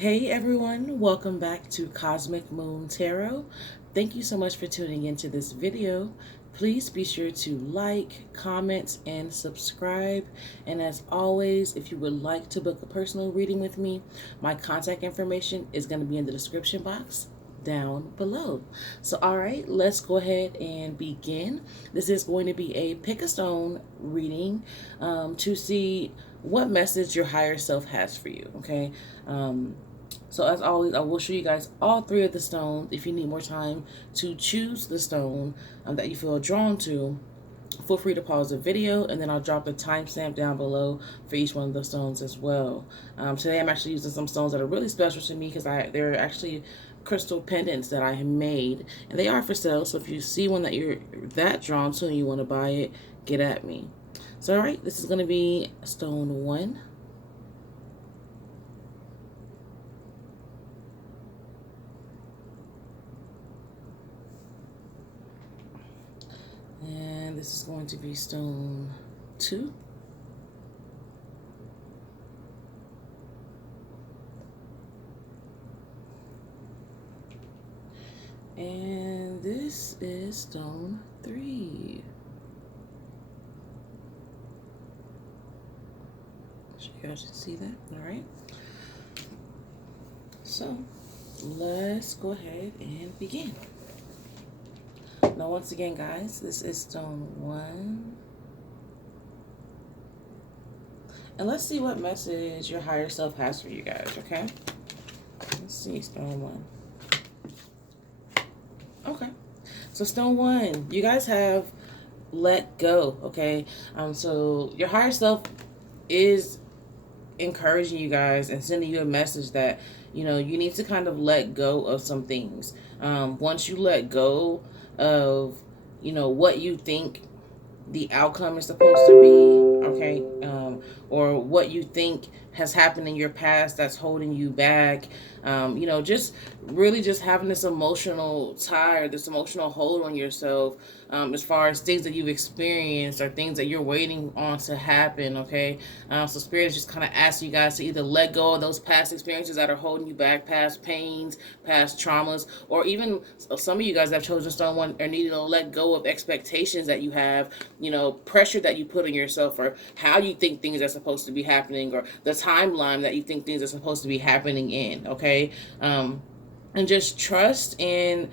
Hey everyone, welcome back to Cosmic Moon Tarot. Thank you so much for tuning into this video. Please be sure to like, comment, and subscribe. And as always, if you would like to book a personal reading with me, my contact information is going to be in the description box down below. So all right, let's go ahead and begin. This is going to be a pick a stone reading to see what message your higher self has for you. Okay. So as always, I will show you guys all three of the stones. If you need more time to choose the stone that you feel drawn to, feel free to pause the video, and then I'll drop the timestamp down below for each one of the stones as well. Today I'm actually using some stones that are really special to me because they're actually crystal pendants that I made, and they are for sale. So if you see one that you're that drawn to and you want to buy it, get at me. So all right, this is going to be stone 1. And this is going to be stone 2. And this is stone 3. So you guys can see that. All right. So let's go ahead and begin. Now, once again, guys, this is stone 1. And let's see what message your higher self has for you guys, okay? Let's see, stone 1. Okay. So stone 1, you guys have let go, okay? So your higher self is encouraging you guys and sending you a message that, you need to kind of let go of some things. Once you let go of, what you think the outcome is supposed to be, okay, or what you think has happened in your past that's holding you back, just really just having this emotional tie or this emotional hold on yourself, as far as things that you've experienced or things that you're waiting on to happen, okay? So Spirit is just kind of asking you guys to either let go of those past experiences that are holding you back, past pains, past traumas, or even some of you guys that have chosen stone 1 are needing to let go of expectations that you have, pressure that you put on yourself, or how you think things are supposed to be happening, or the timeline that you think things are supposed to be happening in, okay? And just trust in,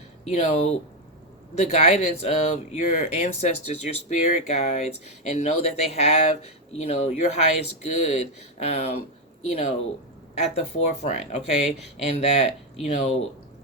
the guidance of your ancestors, your spirit guides, and know that they have, your highest good, at the forefront, okay? And that,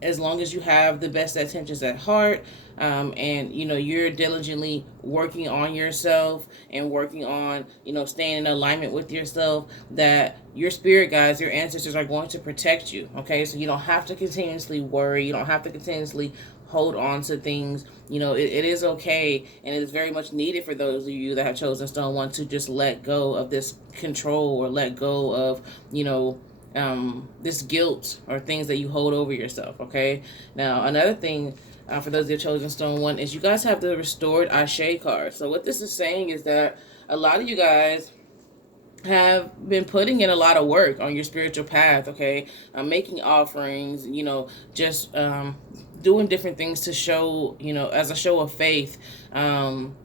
as long as you have the best intentions at heart, and you're diligently working on yourself and working on staying in alignment with yourself, that your spirit guides, your ancestors, are going to protect you, okay? So you don't have to continuously worry, you don't have to continuously hold on to things. It is okay, and it is very much needed for those of you that have chosen stone 1 to just let go of this control, or let go of this guilt or things that you hold over yourself, okay? Now, another thing, for those that have chosen stone 1, is you guys have the restored Ashe card. So what this is saying is that a lot of you guys have been putting in a lot of work on your spiritual path, okay? Making offerings, just doing different things to show, as a show of faith. And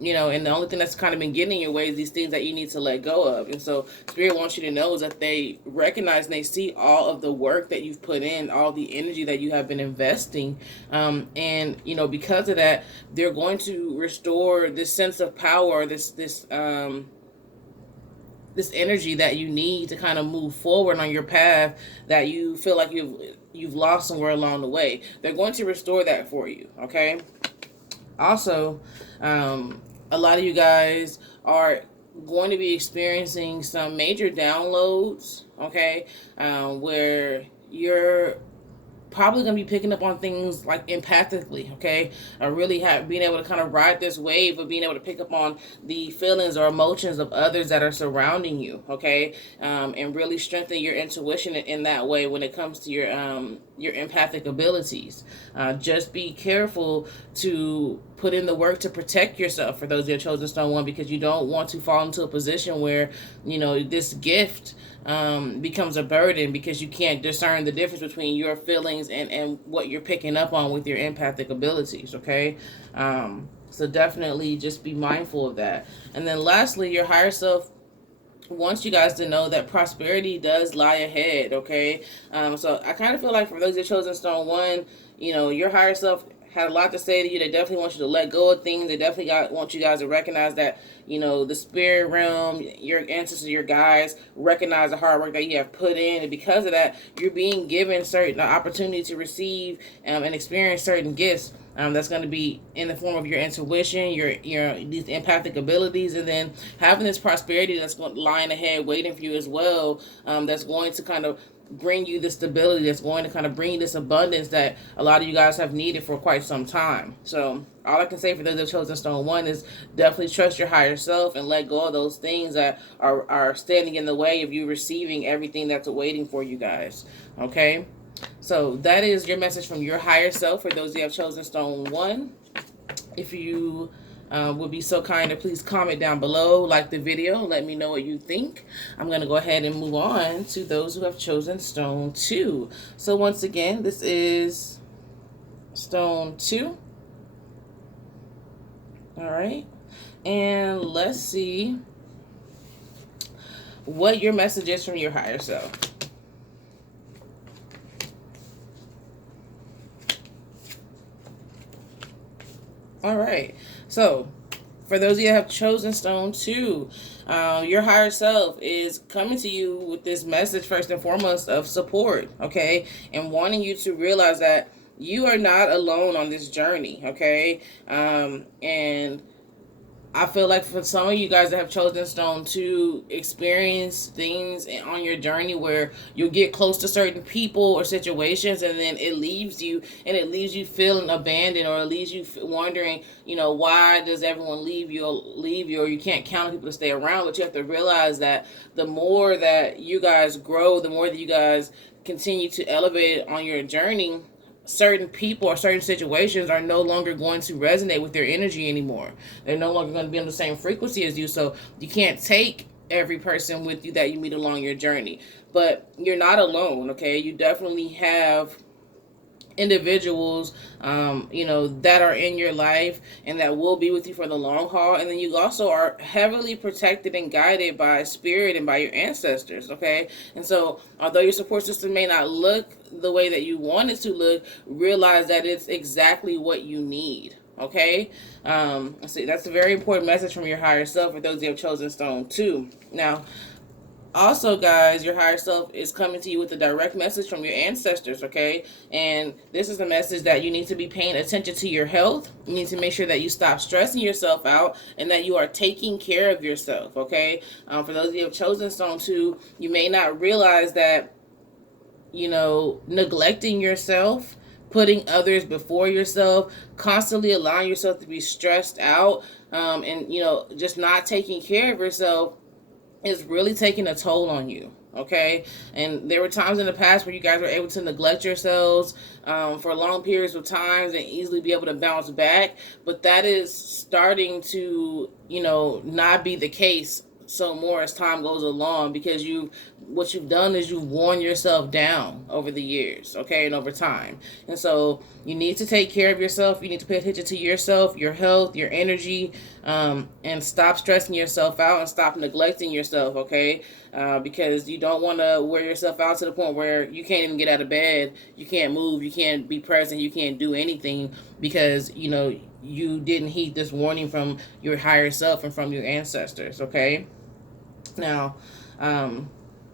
the only thing that's kind of been getting in your way is these things that you need to let go of. And so Spirit wants you to know is that they recognize and they see all of the work that you've put in, all the energy that you have been investing. And, because of that, they're going to restore this sense of power, this energy that you need to kind of move forward on your path that you feel like you've lost somewhere along the way. They're going to restore that for you, okay? Also, a lot of you guys are going to be experiencing some major downloads, okay, where you're probably going to be picking up on things like empathically, okay? Really being able to kind of ride this wave of being able to pick up on the feelings or emotions of others that are surrounding you, okay? And really strengthen your intuition in that way when it comes to your empathic abilities. Just be careful to put in the work to protect yourself for those that have chosen stone 1, because you don't want to fall into a position where, this gift becomes a burden because you can't discern the difference between your feelings and what you're picking up on with your empathic abilities, okay? So definitely just be mindful of that. And then lastly, your higher self wants you guys to know that prosperity does lie ahead, okay? So I kind of feel like for those that chosen stone one, your higher self had a lot to say to you. They definitely want you to let go of things. They definitely want you guys to recognize that, the spirit realm, your ancestors, your guides, recognize the hard work that you have put in. And because of that, you're being given certain opportunity to receive and experience certain gifts. That's going to be in the form of your intuition, your these empathic abilities, and then having this prosperity that's lying ahead, waiting for you as well. That's going to kind of bring you the stability, that's going to kind of bring you this abundance that a lot of you guys have needed for quite some time. So all I can say for those that have chosen stone one is definitely trust your higher self and let go of those things that are standing in the way of you receiving everything that's awaiting for you guys. Okay, so that is your message from your higher self for those who have chosen stone one. If you would be so kind to please comment down below, like the video, let me know what you think. I'm going to go ahead and move on to those who have chosen stone two. So once again, this is stone two. All right, and let's see what your message is from your higher self. All right, so for those of you that have chosen stone two, your higher self is coming to you with this message first and foremost of support, okay, and wanting you to realize that you are not alone on this journey, okay, and I feel like for some of you guys that have chosen stone to experience things on your journey where you'll get close to certain people or situations and then it leaves you feeling abandoned, or it leaves you wondering, why does everyone leave you, or you can't count on people to stay around. But you have to realize that the more that you guys grow, the more that you guys continue to elevate on your journey, certain people or certain situations are no longer going to resonate with their energy anymore. They're no longer going to be on the same frequency as you. So you can't take every person with you that you meet along your journey. But you're not alone, okay? You definitely have individuals that are in your life and that will be with you for the long haul. And then you also are heavily protected and guided by spirit and by your ancestors, okay? And so although your support system may not look the way that you want it to look, realize that it's exactly what you need. Okay, so that's a very important message from your higher self for those who have chosen stone two. Now, also, guys, your higher self is coming to you with a direct message from your ancestors, okay? And this is a message that you need to be paying attention to your health. You need to make sure that you stop stressing yourself out and that you are taking care of yourself, okay? For those of you who have chosen stone two, you may not realize that, neglecting yourself, putting others before yourself, constantly allowing yourself to be stressed out, and, just not taking care of yourself is really taking a toll on you, okay? And there were times in the past where you guys were able to neglect yourselves for long periods of times and easily be able to bounce back, but that is starting to, not be the case so more as time goes along, because what you've done is you've worn yourself down over the years, okay, and over time. And so you need to take care of yourself. You need to pay attention to yourself, your health, your energy, and stop stressing yourself out and stop neglecting yourself, okay? Because you don't want to wear yourself out to the point where you can't even get out of bed, you can't move, you can't be present, you can't do anything because, you didn't heed this warning from your higher self and from your ancestors, okay? Now,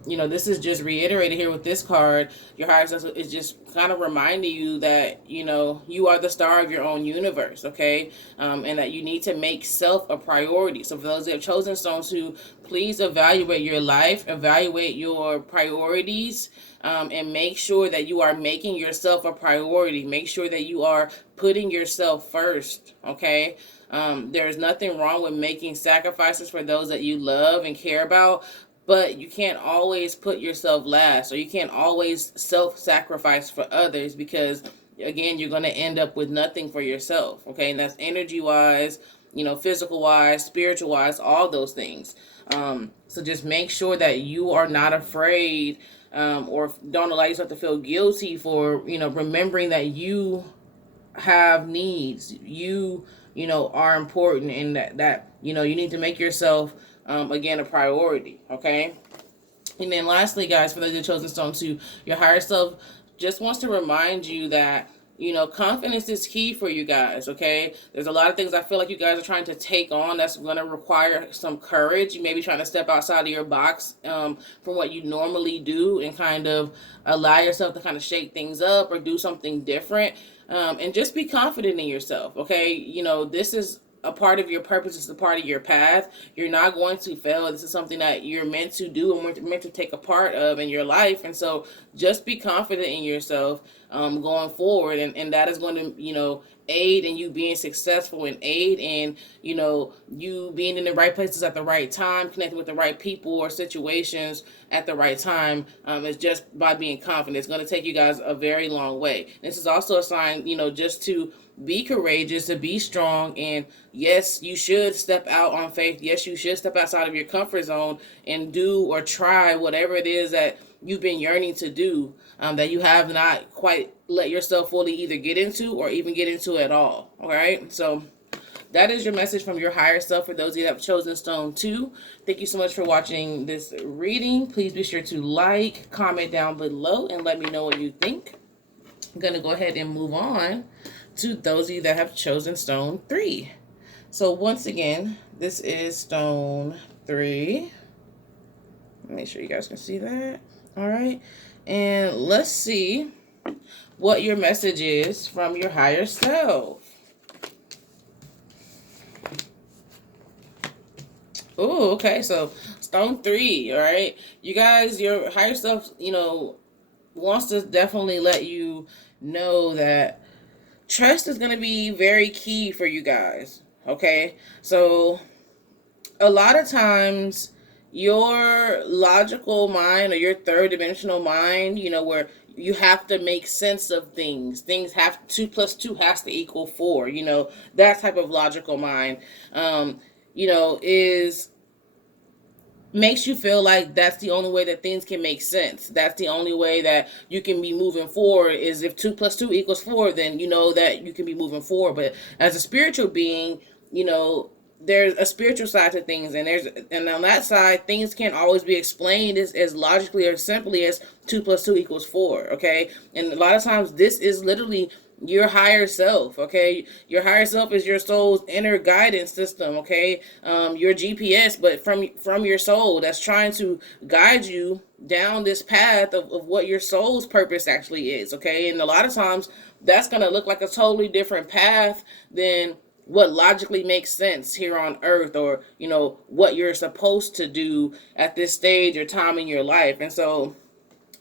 this is just reiterated here with this card. Your higher self is just kind of reminding you that, you are the star of your own universe, okay? And that you need to make self a priority. So for those that have chosen stones to please evaluate your life, evaluate your priorities, and make sure that you are making yourself a priority. Make sure that you are putting yourself first, okay? There's nothing wrong with making sacrifices for those that you love and care about, but you can't always put yourself last, or you can't always self-sacrifice for others, because again, you're going to end up with nothing for yourself, okay? And that's energy-wise, physical-wise, spiritual-wise, all those things. So just make sure that you are not afraid, or don't allow yourself to feel guilty for, remembering that you have needs. You are important, and that you need to make yourself, again, a priority. Okay. And then lastly, guys, for the chosen stone too, your higher self just wants to remind you that, confidence is key for you guys. Okay. There's a lot of things I feel like you guys are trying to take on that's going to require some courage. You may be trying to step outside of your box, from what you normally do, and kind of allow yourself to kind of shake things up or do something different. And just be confident in yourself. Okay. This is a part of your purpose. It's a part of your path. You're not going to fail. This is something that you're meant to do and meant to take a part of in your life. And so just be confident in yourself, going forward. And that is going to, aid in you being successful, and aid in, you being in the right places at the right time, connecting with the right people or situations at the right time. It's just by being confident. It's going to take you guys a very long way. This is also a sign, just to be courageous, to be strong, and yes, you should step out on faith. Yes, you should step outside of your comfort zone and do or try whatever it is that you've been yearning to do, that you have not quite let yourself fully either get into or even get into at all. All right. So that is your message from your higher self for those of you that have chosen stone 2. Thank you so much for watching this reading. Please be sure to like, comment down below, and let me know what you think. I'm going to go ahead and move on to those of you that have chosen stone 3. So once again, this is stone 3. Make sure you guys can see that. All right. And let's see what your message is from your higher self. Oh, okay. So stone 3. All right. You guys, your higher self, wants to definitely let you know that trust is going to be very key for you guys. Okay. So a lot of times your logical mind, or your third dimensional mind, where you have to make sense of things have 2 plus 2 has to equal 4, that type of logical mind, is makes you feel like that's the only way that things can make sense. That's the only way that you can be moving forward, is if 2 plus 2 equals 4, then you know that you can be moving forward. But as a spiritual being, there's a spiritual side to things, and on that side, things can't always be explained as logically or simply as 2 plus 2 equals 4. Okay. And a lot of times this is literally your higher self. Okay. Your higher self is your soul's inner guidance system. Okay. Your GPS, but from your soul, that's trying to guide you down this path of what your soul's purpose actually is. Okay. And a lot of times that's going to look like a totally different path than what logically makes sense here on earth, or what you're supposed to do at this stage or time in your life. And so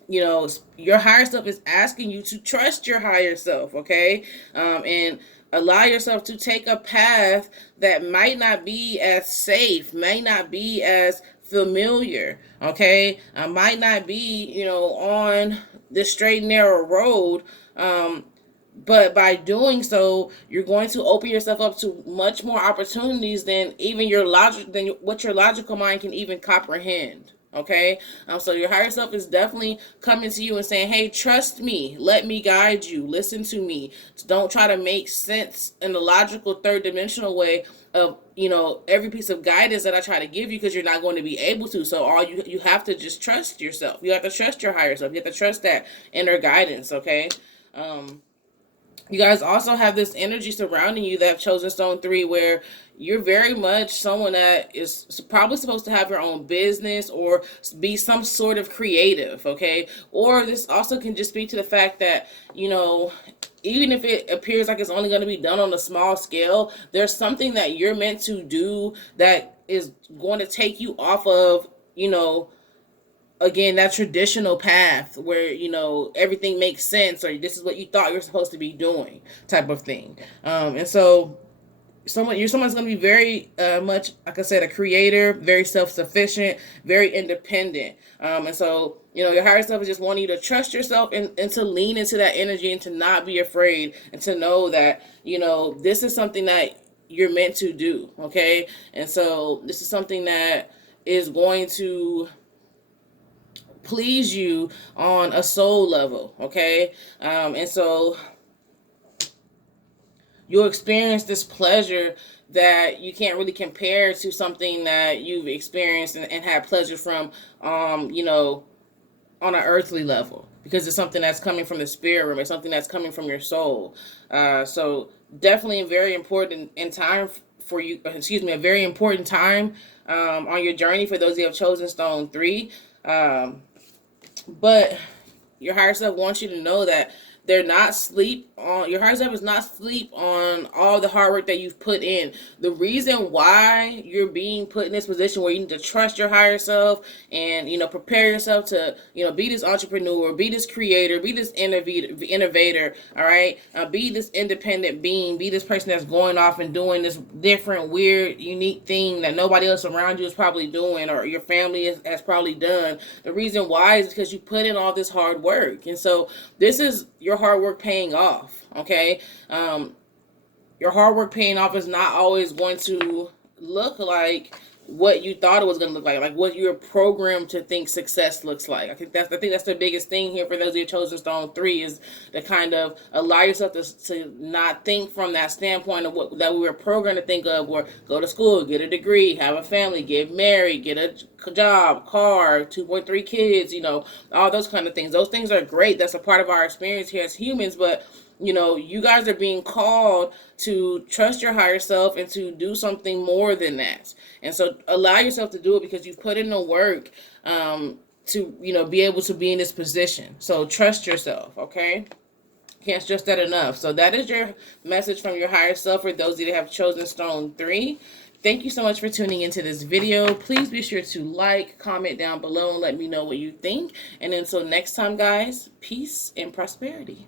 your higher self is asking you to trust your higher self. Okay. And allow yourself to take a path that might not be as safe, may not be as familiar. Okay. Might not be on the straight and narrow road. But by doing so, you're going to open yourself up to much more opportunities than even than what your logical mind can even comprehend. Okay. So your higher self is definitely coming to you and saying, hey, trust me, let me guide you, listen to me. Don't try to make sense in the logical third dimensional way of every piece of guidance that I try to give you, because you're not going to be able to. So all you have to just trust yourself. You have to trust your higher self. You have to trust that inner guidance. Okay. You guys also have this energy surrounding you that have chosen stone 3, where you're very much someone that is probably supposed to have your own business or be some sort of creative. Okay. Or this also can just speak to the fact that, even if it appears like it's only going to be done on a small scale, there's something that you're meant to do that is going to take you off of, again, that traditional path where everything makes sense, or this is what you thought you're supposed to be doing, type of thing. And so someone's going to be very much, like I said, a creator, very self-sufficient, very independent. And so your higher self is just wanting you to trust yourself, and to lean into that energy, and to not be afraid, and to know that this is something that you're meant to do. Okay. And so this is something that is going to please you on a soul level, okay? And so you'll experience this pleasure that you can't really compare to something that you've experienced and had pleasure from, you know, on an earthly level, because it's something that's coming from the spirit realm. It's something that's coming from your soul. So definitely a very important in time for you. Excuse me, a very important time on your journey for those who have chosen stone 3. But your higher self wants you to know that they're not sleep on your higher self is not sleep on all the hard work that you've put in. The reason why you're being put in this position where you need to trust your higher self and, you know, prepare yourself to, you know, be this entrepreneur, be this creator, be this innovator, all right, be this independent being, be this person that's going off and doing this different, weird, unique thing that nobody else around you is probably doing, or your family has probably done. The reason why is because you put in all this hard work. And so this is your hard work paying off, okay? Your hard work paying off is not always going to look like what you thought it was going to look like what you're programmed to think success looks like. I think that's the biggest thing here for those who have chosen stone 3, is to kind of allow yourself to not think from that standpoint of what that we were programmed to think of, or go to school, get a degree, have a family, get married, get a job, car, 2.3 kids, you know, all those kind of things. Those things are great. That's a part of our experience here as humans, but you know, you guys are being called to trust your higher self and to do something more than that. And so allow yourself to do it because you've put in the work to, you know, be able to be in this position. So trust yourself, okay? Can't stress that enough. So that is your message from your higher self for those that have chosen stone 3. Thank you so much for tuning into this video. Please be sure to like, comment down below, and let me know what you think. And until next time, guys, peace and prosperity.